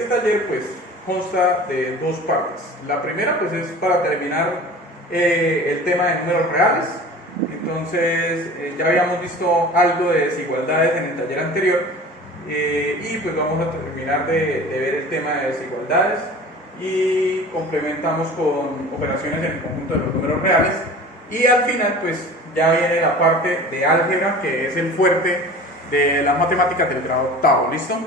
Este taller pues consta de dos partes. La primera pues es para terminar el tema de números reales. Entonces ya habíamos visto algo de desigualdades en el taller anterior y pues vamos a terminar de ver el tema de desigualdades y complementamos con operaciones en el conjunto de los números reales y al final pues ya viene la parte de álgebra, que es el fuerte de las matemáticas del grado octavo. ¿Listo?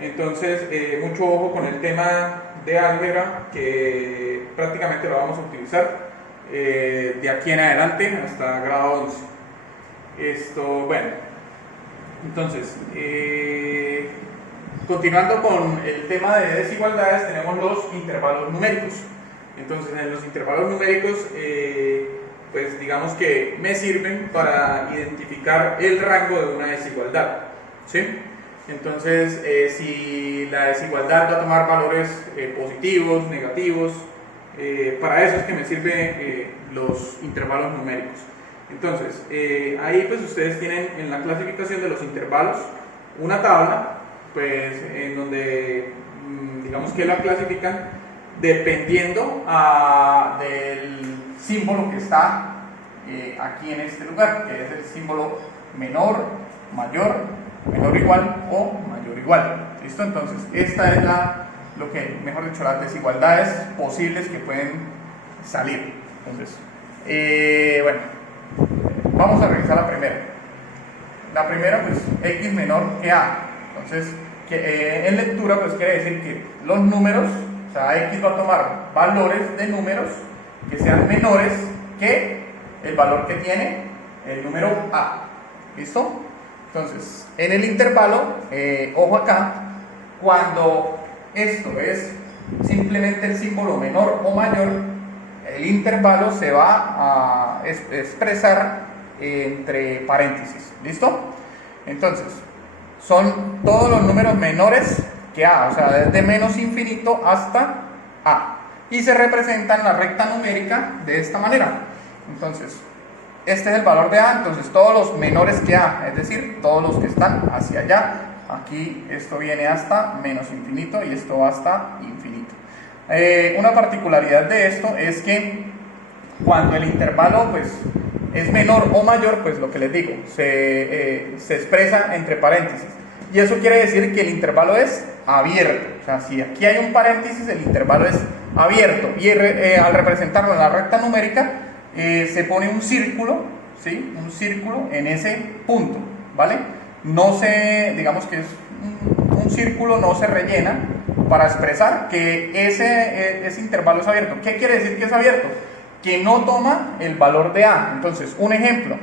Entonces mucho ojo con el tema de álgebra, que prácticamente lo vamos a utilizar de aquí en adelante hasta grado 11. Bueno, entonces continuando con el tema de desigualdades, tenemos los intervalos numéricos. Entonces en los intervalos numéricos pues digamos que me sirven para identificar el rango de una desigualdad, ¿sí? Entonces si la desigualdad va a tomar valores positivos, negativos, para eso es que me sirven los intervalos numéricos. Entonces ahí pues ustedes tienen en la clasificación de los intervalos una tabla pues en donde digamos que la clasifican dependiendo del símbolo que está aquí en este lugar, que es el símbolo menor, mayor, menor o igual o mayor o igual. ¿Listo? Entonces esta es lo que, mejor dicho, las desigualdades posibles que pueden salir. Entonces bueno, vamos a revisar la primera. La primera pues x menor que a. Entonces en lectura pues quiere decir que los números, o sea, x va a tomar valores de números que sean menores que el valor que tiene el número a. ¿Listo? Entonces, en el intervalo, ojo acá, cuando esto es simplemente el símbolo menor o mayor, el intervalo se va a expresar entre paréntesis. ¿Listo? Entonces, son todos los números menores que a, o sea, desde menos infinito hasta a, y se representa en la recta numérica de esta manera. Entonces este es el valor de a, entonces todos los menores que a, es decir, todos los que están hacia allá. Aquí esto viene hasta menos infinito y esto hasta infinito. Una particularidad de esto es que cuando el intervalo pues es menor o mayor, pues lo que les digo, se expresa entre paréntesis. Y eso quiere decir que el intervalo es abierto. O sea, si aquí hay un paréntesis, el intervalo es abierto. Y al representarlo en la recta numérica, se pone un círculo, ¿sí? Un círculo en ese punto, ¿vale? No se, digamos que es un círculo, no se rellena para expresar que ese intervalo es abierto. ¿Qué quiere decir que es abierto? Que no toma el valor de a. Entonces, un ejemplo,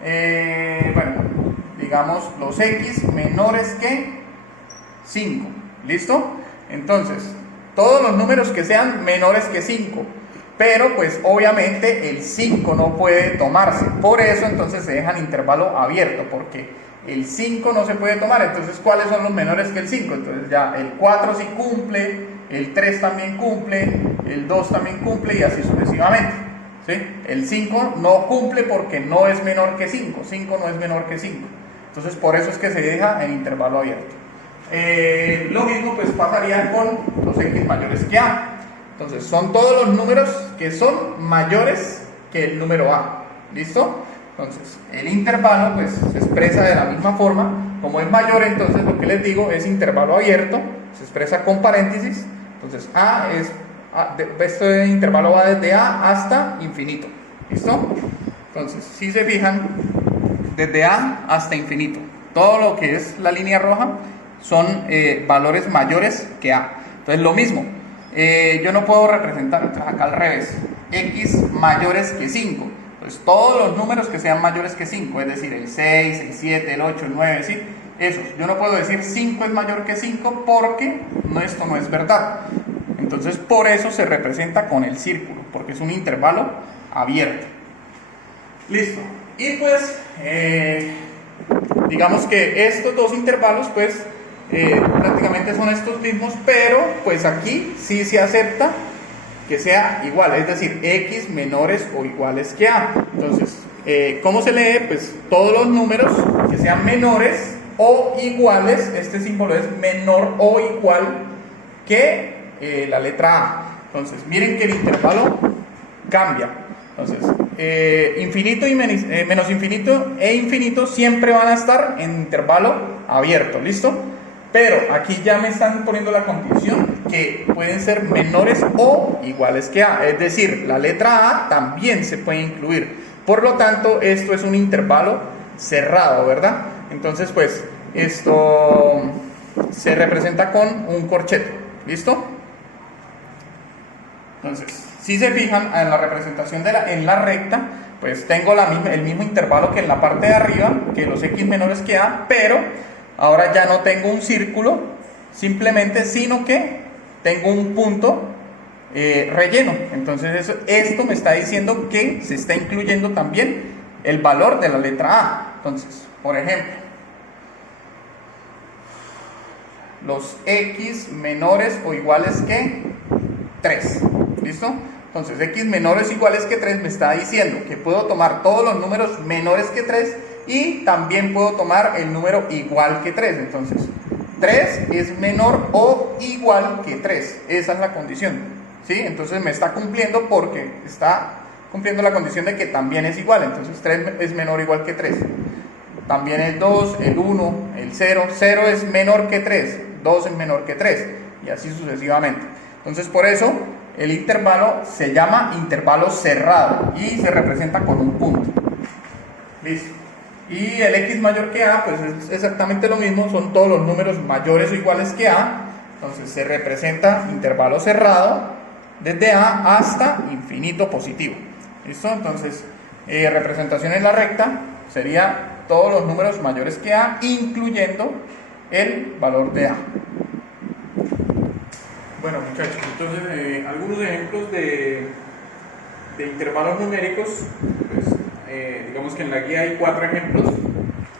bueno, digamos los x menores que 5, ¿listo? Entonces, todos los números que sean menores que 5, pero pues obviamente el 5 no puede tomarse, por eso entonces se deja en intervalo abierto, porque el 5 no se puede tomar. Entonces, ¿cuáles son los menores que el 5? Entonces ya el 4 sí cumple, el 3 también cumple, el 2 también cumple y así sucesivamente, ¿sí? El 5 no cumple porque no es menor que 5, 5 no es menor que 5. Entonces por eso es que se deja en intervalo abierto. Lo mismo pues pasaría con los x mayores que a. Entonces son todos los números que son mayores que el número a. ¿Listo? Entonces el intervalo pues se expresa de la misma forma. Como es mayor, entonces lo que les digo es intervalo abierto, se expresa con paréntesis. Entonces este intervalo va desde a hasta infinito. ¿Listo? Entonces si se fijan, desde a hasta infinito, todo lo que es la línea roja son valores mayores que a. Entonces lo mismo, yo no puedo representar, acá al revés, x mayores que 5. Entonces todos los números que sean mayores que 5, es decir, el 6, el 7, el 8, el 9, ¿sí? Esos, yo no puedo decir 5 es mayor que 5 porque esto no es verdad. Entonces por eso se representa con el círculo, porque es un intervalo abierto. Listo. Y pues digamos que estos dos intervalos pues prácticamente son estos mismos, pero pues aquí sí se acepta que sea igual, es decir, x menores o iguales que a. Entonces, ¿cómo se lee? Pues todos los números que sean menores o iguales, este símbolo es menor o igual que la letra A. Entonces, miren que el intervalo cambia. Entonces, infinito y menos infinito e infinito siempre van a estar en intervalo abierto, ¿listo? Pero aquí ya me están poniendo la condición que pueden ser menores o iguales que A, es decir, la letra A también se puede incluir. Por lo tanto, esto es un intervalo cerrado, ¿verdad? Entonces, pues, esto se representa con un corcheto, ¿listo? Entonces, si se fijan en la representación en la recta, pues tengo el mismo intervalo que en la parte de arriba, que los x menores que A, pero ahora ya no tengo un círculo, simplemente, sino que tengo un punto relleno. Entonces esto me está diciendo que se está incluyendo también el valor de la letra A. Entonces, por ejemplo, los x menores o iguales que 3, ¿listo? Entonces x menores o iguales que 3 me está diciendo que puedo tomar todos los números menores que 3 y también puedo tomar el número igual que 3. Entonces 3 es menor o igual que 3, esa es la condición, ¿sí? Entonces me está cumpliendo porque está cumpliendo la condición de que también es igual. Entonces 3 es menor o igual que 3. También el 2, el 1, el 0, 0 es menor que 3, 2 es menor que 3 y así sucesivamente. Entonces por eso el intervalo se llama intervalo cerrado y se representa con un punto. Listo. Y el x mayor que A, pues es exactamente lo mismo, son todos los números mayores o iguales que A. Entonces se representa intervalo cerrado desde A hasta infinito positivo. ¿Listo? Entonces, representación en la recta sería todos los números mayores que A, incluyendo el valor de A. Bueno, muchachos, entonces algunos ejemplos de intervalos numéricos, pues digamos que en la guía hay 4 ejemplos.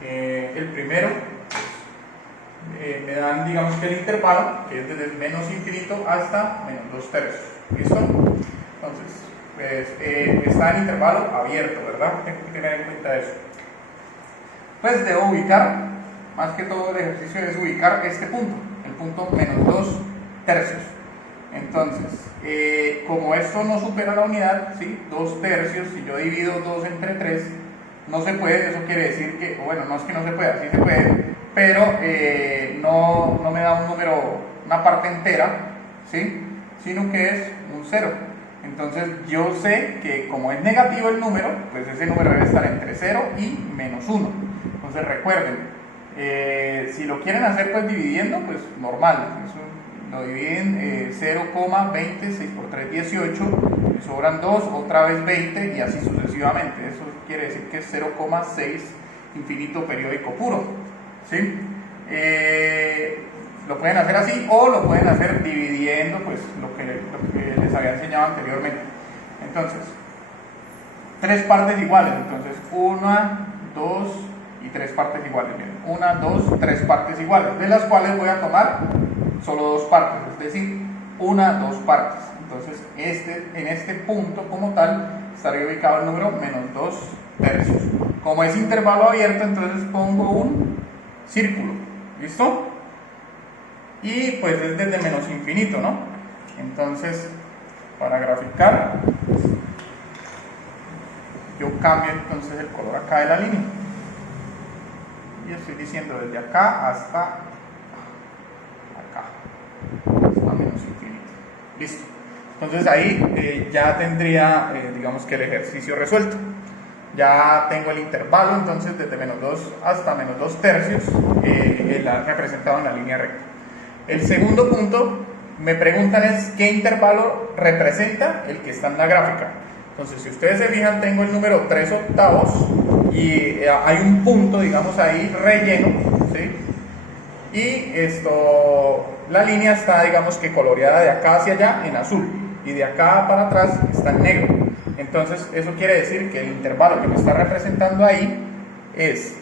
El primero, me dan, digamos que el intervalo, que es desde menos infinito hasta menos 2 tercios. ¿Listo? Entonces, pues está en intervalo abierto, ¿verdad? Tengo que tener en cuenta eso. Pues debo ubicar, más que todo el ejercicio es ubicar este punto, el punto menos 2 tercios. Entonces, como esto no supera la unidad, ¿sí? 2 tercios, si yo divido 2 entre 3, no se puede. Eso quiere decir que, bueno, no es que no se pueda, sí se puede, pero no me da un número, una parte entera, ¿sí? Sino que es un 0. Entonces yo sé que como es negativo el número, pues ese número debe estar entre 0 y menos 1. Entonces recuerden, si lo quieren hacer pues dividiendo, pues normal, eso lo dividen 0,20, 6 por 3, 18, me sobran 2, otra vez 20 y así sucesivamente. Eso quiere decir que es 0,6 infinito periódico puro, ¿sí? Lo pueden hacer así o lo pueden hacer dividiendo pues lo que les había enseñado anteriormente. Entonces, 3 partes iguales, entonces 1, 2 y 3 partes iguales. 1, 2, 3 partes iguales, de las cuales voy a tomar solo 2 partes, es decir, 1, 2 partes. Entonces en este punto como tal estaría ubicado el número menos 2 tercios. Como es intervalo abierto, entonces pongo un círculo, ¿listo? Y pues es desde menos infinito, ¿no? Entonces, para graficar, yo cambio entonces el color acá de la línea y estoy diciendo desde acá hasta acá, hasta menos infinito. Listo. Entonces ahí ya tendría, digamos que el ejercicio resuelto. Ya tengo el intervalo, entonces desde menos 2 hasta menos 2 tercios representado en la línea recta. El segundo punto, me preguntan es ¿qué intervalo representa el que está en la gráfica? Entonces, si ustedes se fijan, tengo el número 3 octavos y hay un punto, digamos ahí, relleno, ¿sí? Y la línea está, digamos que coloreada de acá hacia allá en azul y de acá para atrás está en negro. Entonces, eso quiere decir que el intervalo que me está representando ahí es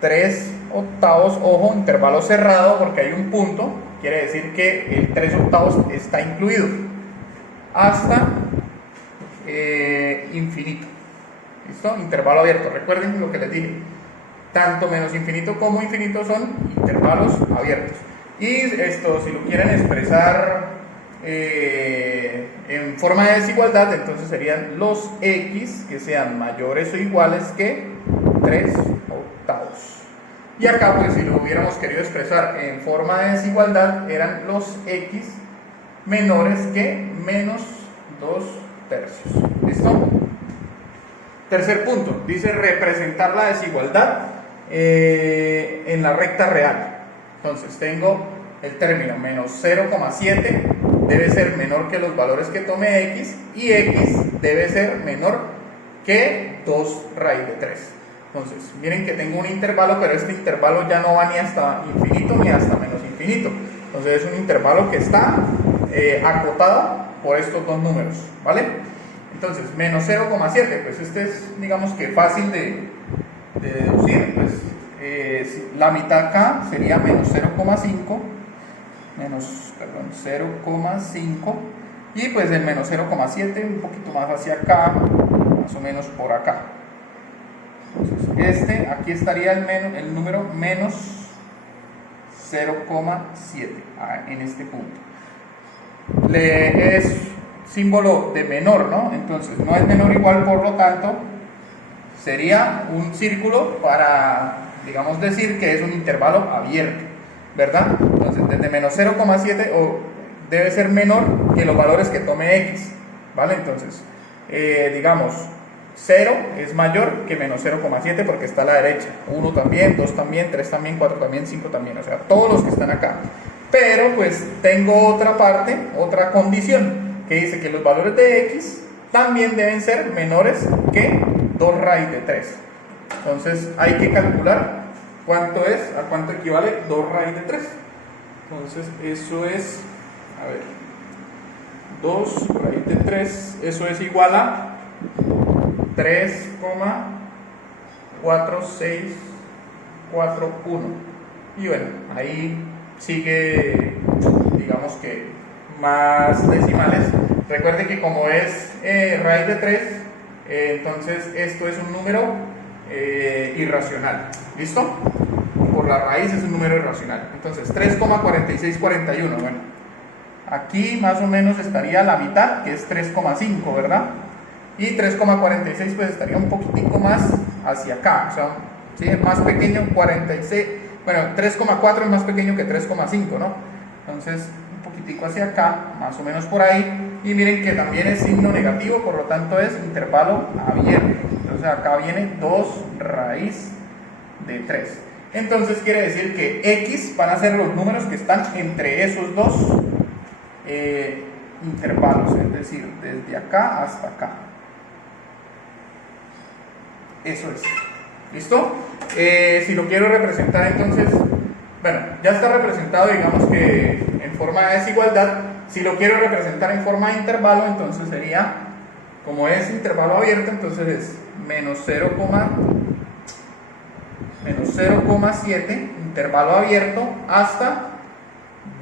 3 octavos, ojo, intervalo cerrado porque hay un punto, quiere decir que el 3 octavos está incluido, hasta infinito. ¿Listo? Intervalo abierto. Recuerden lo que les dije. Tanto menos infinito como infinito son intervalos abiertos. Y esto, si lo quieren expresar en forma de desigualdad, entonces serían los x que sean mayores o iguales que 3 octavos. Y acá, pues si lo hubiéramos querido expresar en forma de desigualdad, eran los x menores que menos 2 tercios. ¿Listo? Tercer punto, dice representar la desigualdad en la recta real. Entonces tengo el término menos 0,7 debe ser menor que los valores que tome x, y x debe ser menor que 2 raíz de 3. Entonces, miren que tengo un intervalo, pero este intervalo ya no va ni hasta infinito ni hasta menos infinito. Entonces es un intervalo que está acotado por estos dos números, ¿vale? Entonces, menos 0,7, pues este es, digamos que fácil de deducir, pues la mitad acá sería menos 0,5, perdón, 0,5, y pues el menos 0,7 un poquito más hacia acá, más o menos por acá. Entonces aquí estaría el número menos 0,7 en este punto. Es símbolo de menor, ¿no? Entonces no es menor o igual, por lo tanto sería un círculo para, digamos, decir que es un intervalo abierto, ¿verdad? Entonces desde menos 0,7 debe ser menor que los valores que tome x, ¿vale? Entonces digamos 0 es mayor que menos 0,7 porque está a la derecha, 1 también, 2 también, 3 también, 4 también, 5 también, o sea, todos los que están acá. Pero pues tengo otra parte, otra condición, que dice que los valores de x también deben ser menores que 2 raíz de 3. Entonces hay que calcular cuánto es, a cuánto equivale 2 raíz de 3. Entonces eso es, a ver, 2 raíz de 3, eso es igual a 3,4641. Y bueno, ahí sigue, digamos que más decimales. Recuerden que como es raíz de 3, entonces esto es un número irracional. ¿Listo? Por la raíz es un número irracional. Entonces 3,4641. Bueno, aquí más o menos estaría la mitad, que es 3,5, ¿verdad? Y 3,46 pues estaría un poquitico más hacia acá, o sea, ¿sí? Es más pequeño, 46, bueno, 3,4 es más pequeño que 3,5, ¿no? Entonces, un poquitico hacia acá, más o menos por ahí, y miren que también es signo negativo, por lo tanto es intervalo abierto. Entonces acá viene 2 raíz de 3. Entonces quiere decir que x van a ser los números que están entre esos dos intervalos, es decir, desde acá hasta acá. Eso es. ¿Listo? Si lo quiero representar, entonces, bueno, ya está representado, digamos que en forma de desigualdad. Si lo quiero representar en forma de intervalo, entonces sería, como es intervalo abierto, entonces es menos 0,7, intervalo abierto, hasta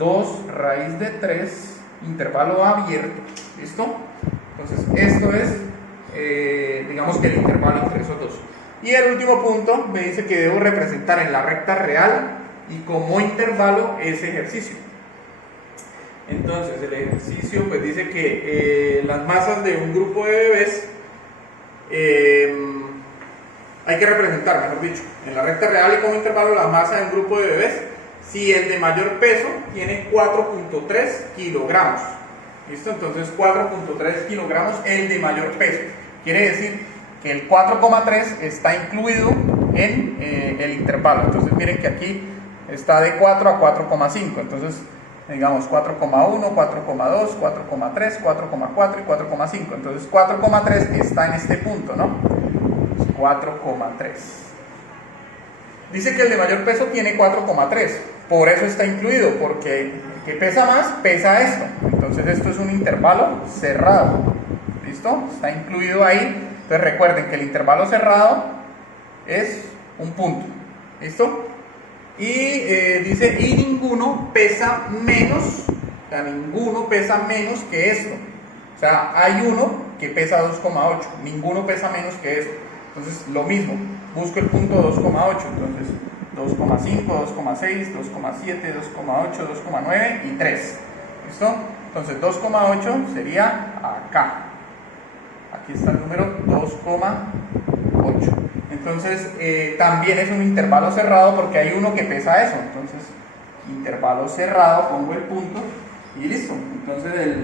2 raíz de 3, intervalo abierto. ¿Listo? Entonces, esto es digamos que el intervalo entre esos dos. Y el último punto me dice que debo representar en la recta real y como intervalo ese ejercicio. Entonces el ejercicio pues dice que las masas de un grupo de bebés hay que representar, mejor dicho, en la recta real y como intervalo la masa de un grupo de bebés si el de mayor peso tiene 4,3 kilogramos. ¿Listo? Entonces 4,3 kilogramos el de mayor peso. Quiere decir que el 4,3 está incluido en el intervalo. Entonces miren que aquí está de 4 a 4,5. Entonces digamos 4,1, 4,2, 4,3, 4,4 y 4,5. Entonces 4,3 está en este punto, ¿no? 4,3. Dice que el de mayor peso tiene 4,3. Por eso está incluido, porque el que pesa más, pesa esto. Entonces esto es un intervalo cerrado. ¿Listo? Está incluido ahí. Entonces recuerden que el intervalo cerrado es un punto. ¿Listo? Y dice, y ninguno pesa menos, o sea, ninguno pesa menos que esto. O sea, hay uno que pesa 2,8, ninguno pesa menos que esto. Entonces, lo mismo, busco el punto 2,8. Entonces, 2,5, 2,6, 2,7, 2,8, 2,9 y 3. ¿Listo? Entonces 2,8 sería acá. Aquí está el número 2,8. Entonces también es un intervalo cerrado porque hay uno que pesa eso. Entonces intervalo cerrado, pongo el punto y listo. Entonces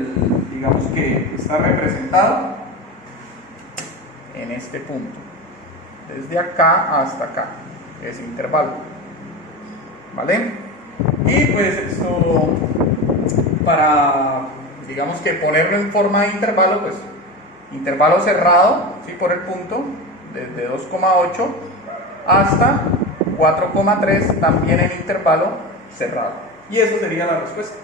digamos que está representado en este punto, desde acá hasta acá, ese intervalo, ¿vale? Y pues esto, para, digamos que ponerlo en forma de intervalo, pues intervalo cerrado, ¿sí? Por el punto, desde 2,8 hasta 4,3, también en intervalo cerrado. Y eso sería la respuesta.